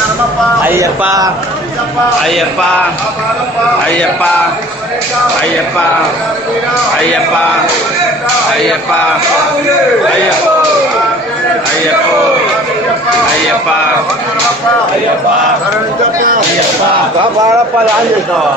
Ayyappa Ayyappa Ayyappa Ayyappa Ayyappa Ayyappa Ayyappa Ayyappa Ayyappa Ayyappa Ayyappa కాపాడప్ప long చేస్తావా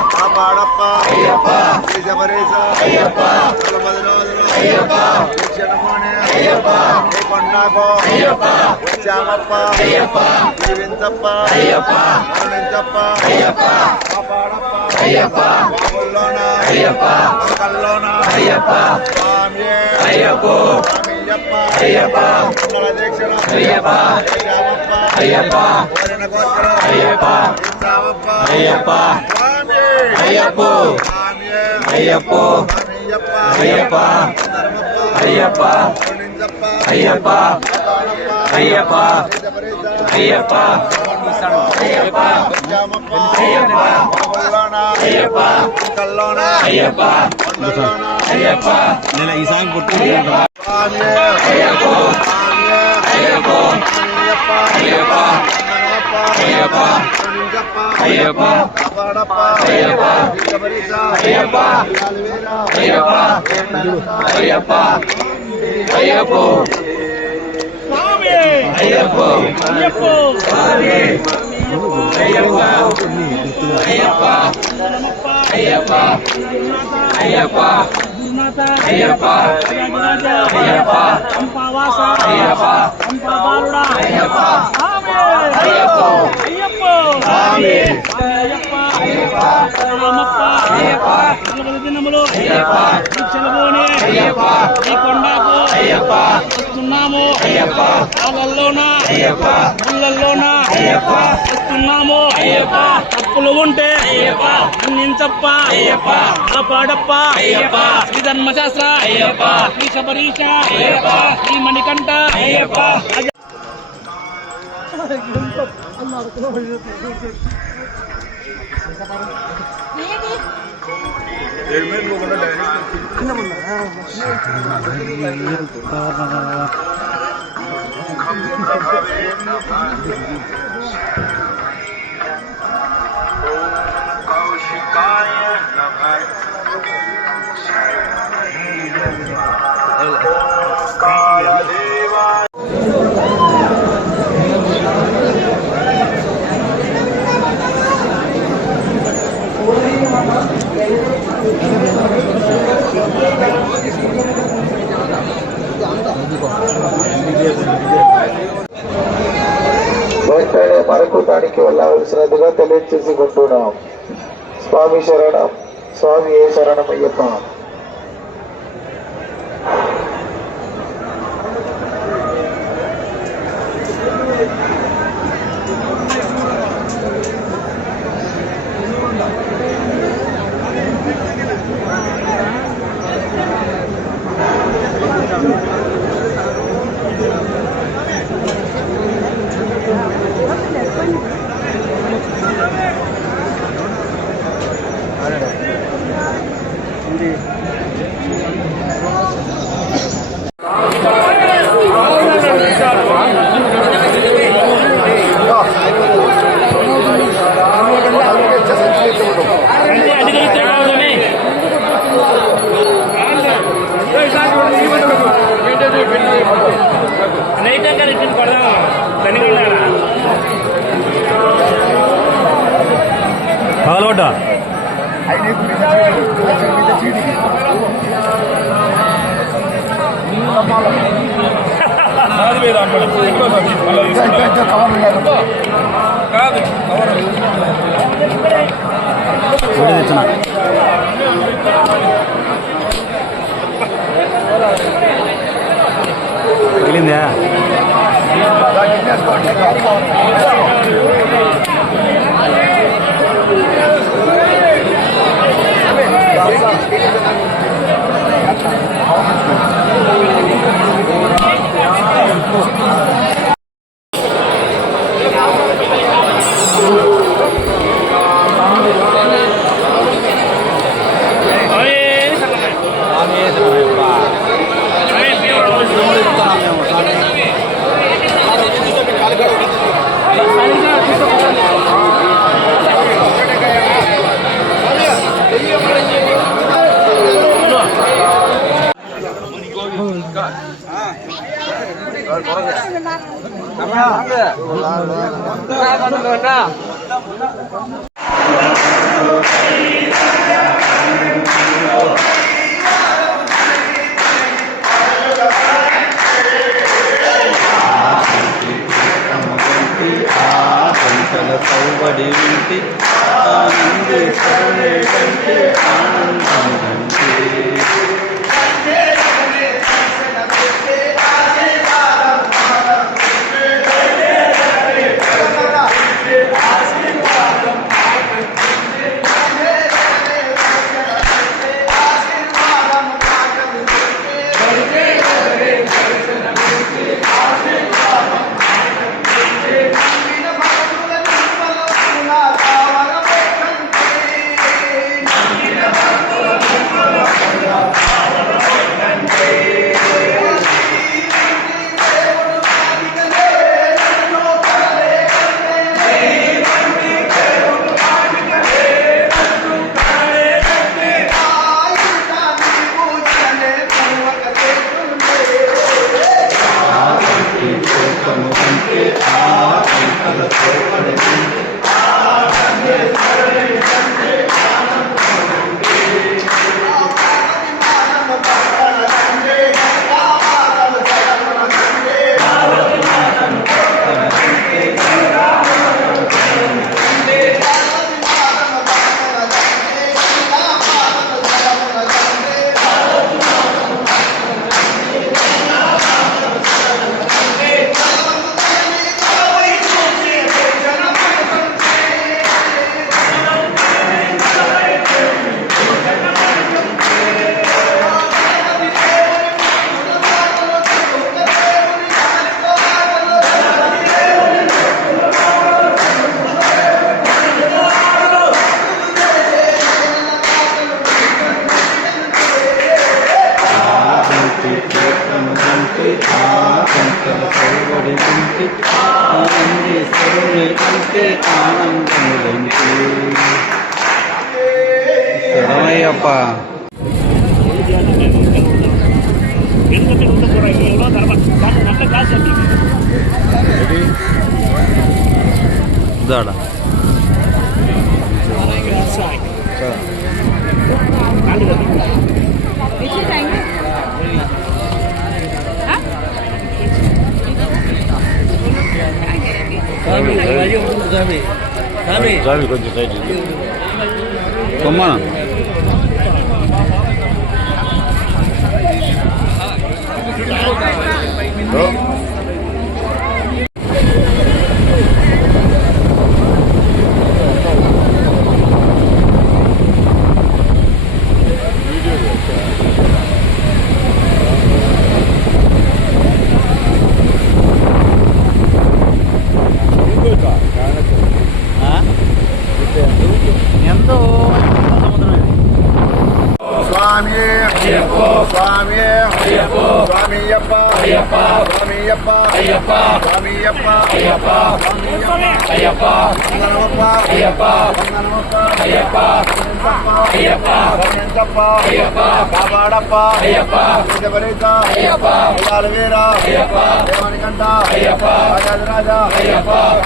కాపాడప్ప కొండాకో వచ్చామప్ప జీవించప్ప కరుణించప్ప కాపాడప్ప బాబుల్లోన కల్లోన స్వామి అయ్యప్ప మండల దీక్షణ కోరిన కోర్చడం రామప్ప స్వామి అయ్యప్ప అయ్యప్ప అయ్యప్ప అయ్యప్ప అయ్యప్ప అయ్యప్ప అయ్యప్ప అయ్యప్ప అయ్యప్ప కల్లోన అయ్యప్ప అయ్యప్ప నేను ఈ సాంగ్ పుట్టింది అయ్యప్ప అయ్యప్ప అయ్యప్ప అయ్యప్ప అయ్యప్ప అయ్యప్ప అయ్యప్ప అయ్యప్ప అయ్యప్ప అయ్యప్ప అయ్యప్ప అయ్యప్ప అయ్యప్ప అయ్యప్ప అయ్యప్ప అయ్యప్ప అయ్యప్ప పంపవాస అయ్యప్ప పంపబాలుడా అయ్యప్ప అయ్యప్ప అయ్యప్ప స్వామి అయ్యప్ప అయ్యప్ప రామప్ప అయ్యప్ప నలభై దినములు అయ్యప్ప చెలబోని అయ్యప్ప ఈ కొండకు అయ్యప్ప వస్తున్నాము అయ్యప్ప కాలల్లోన అయ్యప్ప ముళ్ళల్లోన అయ్యప్ప వస్తున్నాము అయ్యప్ప తప్పులు ఉంటే అయ్యప్ప నించప్ప అయ్యప్ప కాపాడప్ప అయ్యప్ప శ్రీ ధర్మశాస్త్ర అయ్యప్ప శ్రీ శబరీష అయ్యప్ప శ్రీ మణికంఠ అయ్యప్ప వెంటనే మరకుటానికి వెళ్ళవలసినదిగా తెలియచేసుకుంటున్నాం. స్వామి శరణం, స్వామి ఏ శరణమయ్యప్ప. నైట్ రోడ్డు తెచ్చిన తగిలిందా సౌబడి వింటి ఆనందే కంటే ఆనందం శరణయ్యప్ప దాడా జామి కొంచెం సైడ్ కొమ్మనా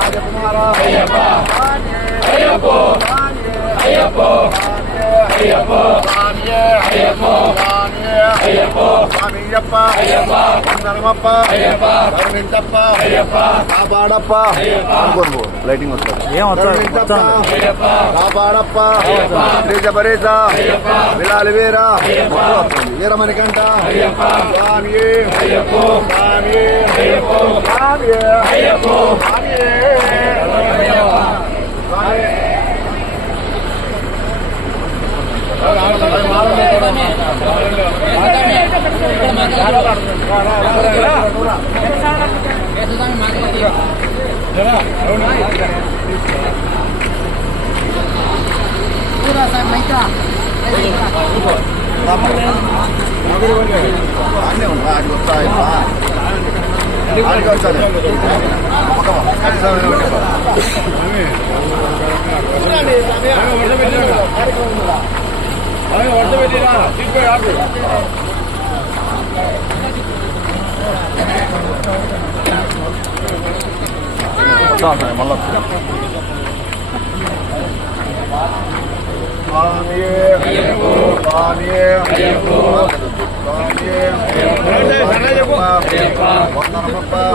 రాజకుమార అయ్యప్పో అయ్యప్పో అయ్యప్పో అయ్యప్పో స్వామియప్ప అయ్యప్ప వందనమప్ప అయ్యప్ప కరుణించప్ప అయ్యప్ప కాపాడప్ప లైటింగ్ వస్తుంది ఏం వస్తా అయ్యప్ప కాపాడప్ప అయ్యప్ప బరీస అయ్యప్ప విలాలి వీర అయ్యప్ప వీరమణికంఠ అయ్యప్ప స్వామి అయ్యప్పో స్వామి అయ్యప్పో స్వామి అయ్యప్పో స్వామి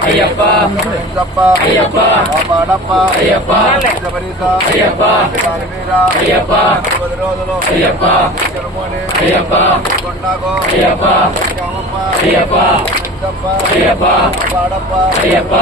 అయ్యప్ప అయ్యప్ప కాపాడప్ప అయ్యప్ప బరీస అయ్యప్ప అయ్యప్ప అయ్యప్ప అయ్యప్ప కొండాకో అయ్యప్ప అయ్యప్ప అయ్యప్ప కాపాడప్ప అయ్యప్ప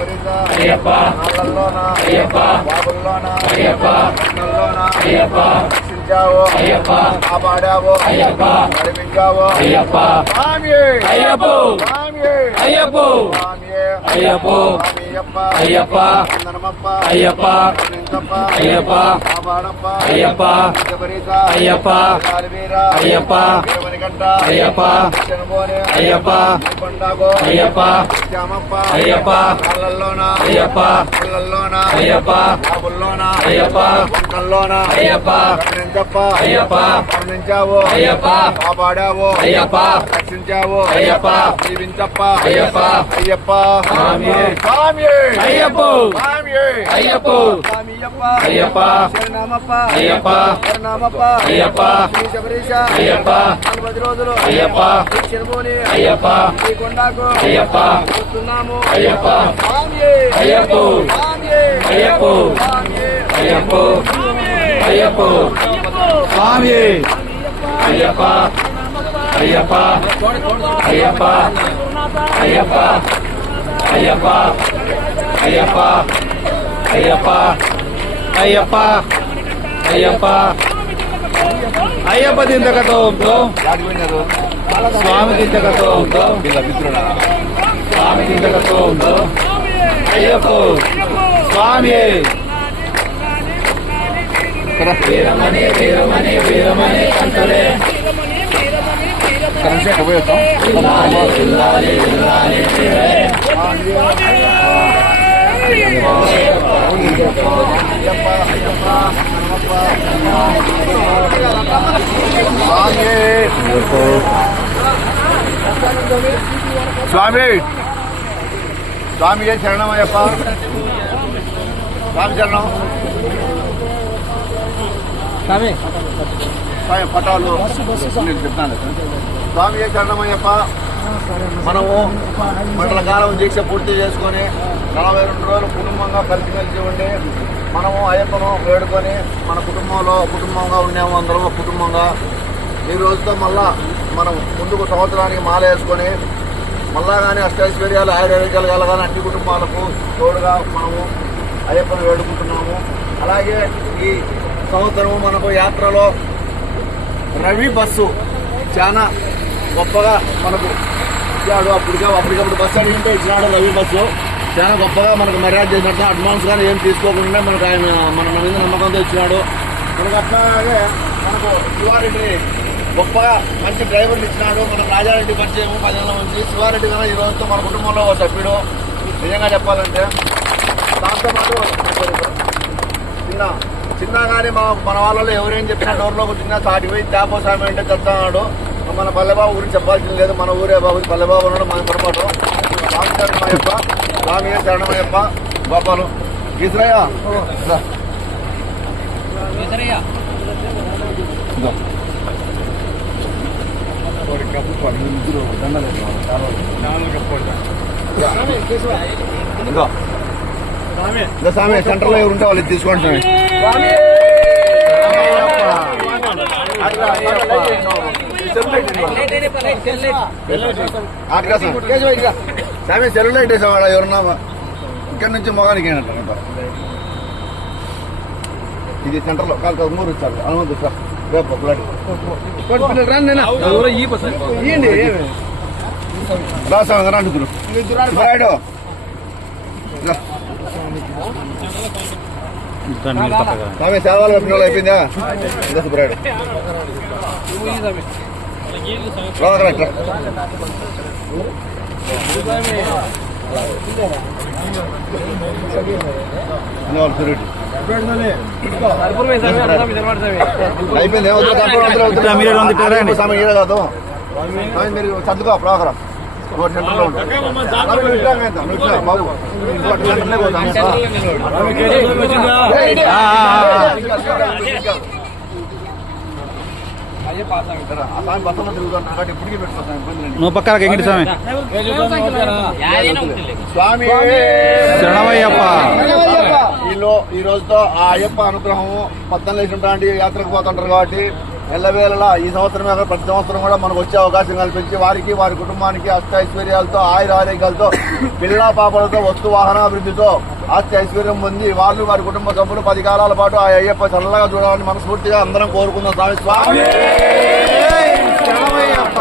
బరీస అయ్యప్ప నాళ్ళల్లోన అయ్యప్ప బాబుల్లోన అయ్యప్ప కన్నుల్లోన అయ్యప్ప రక్షించావు అయ్యప్ప కాపాడావు అయ్యప్ప నడిపించావు అయ్యప్ప స్వామి అయ్యప్పో స్వామి అయ్యప్పో స్వామి అయ్యప్పో స్వామియప్ప అయ్యప్ప వందనమప్ప అయ్యప్ప కరుణించప్ప అయ్యప్ప కాపాడప్ప అయ్యప్ప బరీస అయ్యప్ప కాలివీర అయ్యప్ప వీరమణికంఠ అయ్యప్ప శనబోనే అయ్యప్ప కొండాకో అయ్యప్ప శ్యామప్ప అయ్యప్ప కళ్ళల్లోన అయ్యప్ప కళ్ళల్లోన అయ్యప్ప బాబుల్లోన అయ్యప్ప వంకల్లోన అయ్యప్ప కరుణించప్ప అయ్యప్ప కరుణించావు అయ్యప్ప కాపాడావు అయ్యప్ప రక్షించావు అయ్యప్ప జీవించప్ప అయ్యప్ప అయ్యప్ప స్వామి స్వామి అయ్యప్పో స్వామి అయ్యప్పో స్వామియప్ప అయ్యప్ప శరణమప్ప అయ్యప్ప శరణమప్ప అయ్యప్ప శ్రీ శబరీష అయ్యప్ప 40 రోజులు అయ్యప్ప శనబోని అయ్యప్ప శ్రీ కొండాకు అయ్యప్ప చూస్తున్నాము అయ్యప్ప స్వామి అయ్యప్పో స్వామి అయ్యప్పో స్వామి అయ్యప్పో అయ్యప్పో స్వామి అయ్యప్ప అయ్యప్ప అయ్యప్ప అయ్యప్ప అయ్యప్ప అయ్యప్ప అయ్యప్ప అయ్యప్ప అయ్యప్ప అయ్యప్ప దిందకతో స్వామి దిందకతో స్వామి దిందకతో అయ్యప్ప స్వామి వీరమణి వీరమణి వీరమణి కంటలే స్వామి స్వామి శరణమయ్యప్ప స్వామి శరణం స్వామి పటాలు నేను చెప్తాను స్వామి శరణమయ్యప్ప మనము మండల కాలం దీక్ష పూర్తి చేసుకొని 42 రోజులు కుటుంబంగా కలిసిమెలిసి ఉండి మనము అయ్యప్పను వేడుకొని మన కుటుంబంగా ఉన్నాము అందరం కుటుంబంగా ఈ రోజుతో మళ్ళా మనం ముందుకు సంవత్సరానికి మాల వేసుకొని మళ్ళా కానీ అష్టైశ్వర్యాలు ఆయుర్వేదికలు కలగాలని అన్ని కుటుంబాలకు తోడుగా మనము అయ్యప్పను వేడుకుంటున్నాము. అలాగే ఈ సంవత్సరము మనకు యాత్రలో రవి బస్సు చాలా గొప్పగా మనకు ఇచ్చాడు. అప్పటికప్పుడు బస్సు అడిగింటే ఇచ్చినాడు. రవి బస్సు చాలా గొప్పగా మనకు మర్యాద చేసినట్టు అడ్వాన్స్ కానీ ఏం తీసుకోకుండా మనకు ఆయన మన మీద నమ్మకంతో ఇచ్చినాడు. మనకు అట్లాగే మనకు శివారెడ్డి గొప్పగా మంచి డ్రైవర్లు ఇచ్చినాడు. మనకు రాజారెడ్డి పరిచయం 10 ఏళ్ళ నుంచి. శివారెడ్డి కన్నా ఈ రోజుతో మన కుటుంబంలో ఒక సభ్యుడు నిజంగా చెప్పాలంటే. దాంతోపాటు చిన్న కానీ మన వాళ్ళలో ఎవరేం చెప్పినా డోర్లో కూర్చున్నా సాటి పోయి తేపో సామి అంటే చెప్తాడు. మన పల్లెబాబు గురించి చెప్పాల్సింది లేదు. మన ఊరే బాబు పల్లెబాబు ఉన్నాడు. మన పొరపాటు స్వామి శరణమయ్యప్ప, స్వామి శరణమయ్యప్ప. గోపాలు ఈశ్వరయ్య ఇదో. ఇదో. ఇదో స్వామి సెంటర్లో ఎవరు ఉంటే వాళ్ళు ఇది తీసుకోండి స్వామి. స్వామి సెల్యులైట్ వేసావాడ ఎవరన్నా ఇక్కడ నుంచి మొగానికి ఏంటంట ఇది సెంటర్లో కాదు మూడు ఇచ్చారు అనుమతి సార్ రేపు ఇవ్వండి రాసాం రండి రాయడు స్వామి సేవలు కట్టిన వాళ్ళు అయిపోయిందా ఇంకా సుబ్రాయుడు అయిపోయింది స్వామి ఈడ కాదు మీరు సర్దుకో ప్రోగ్రాం సెంటర్లో బాబు నువ్వు పక్కన ఎంగిటి స్వామి స్వామి శరణమయ్యప్ప. ఈ రోజుతో ఆ అయ్యప్ప అనుగ్రహం 14 యాత్రకు పోతుంటారు కాబట్టి ఎల్లవేళలా ఈ సంవత్సరమే కాదు ప్రతి సంవత్సరం కూడా మనకు వచ్చే అవకాశం కల్పించి వారికి వారి కుటుంబానికి అష్టైశ్వర్యాలతో ఆయుర ఆరోగ్యాలతో పిల్లల పాపలతో వస్తు వాహనాభివృద్ధితో ఆస్తి ఐశ్వర్యం పొంది వాళ్ళు వారి కుటుంబ సభ్యులు 10 కాలాల పాటు ఆ అయ్యప్ప చల్లగా చూడాలని మనస్ఫూర్తిగా అందరం కోరుకుందాం. స్వామి శరణమయ్యప్ప.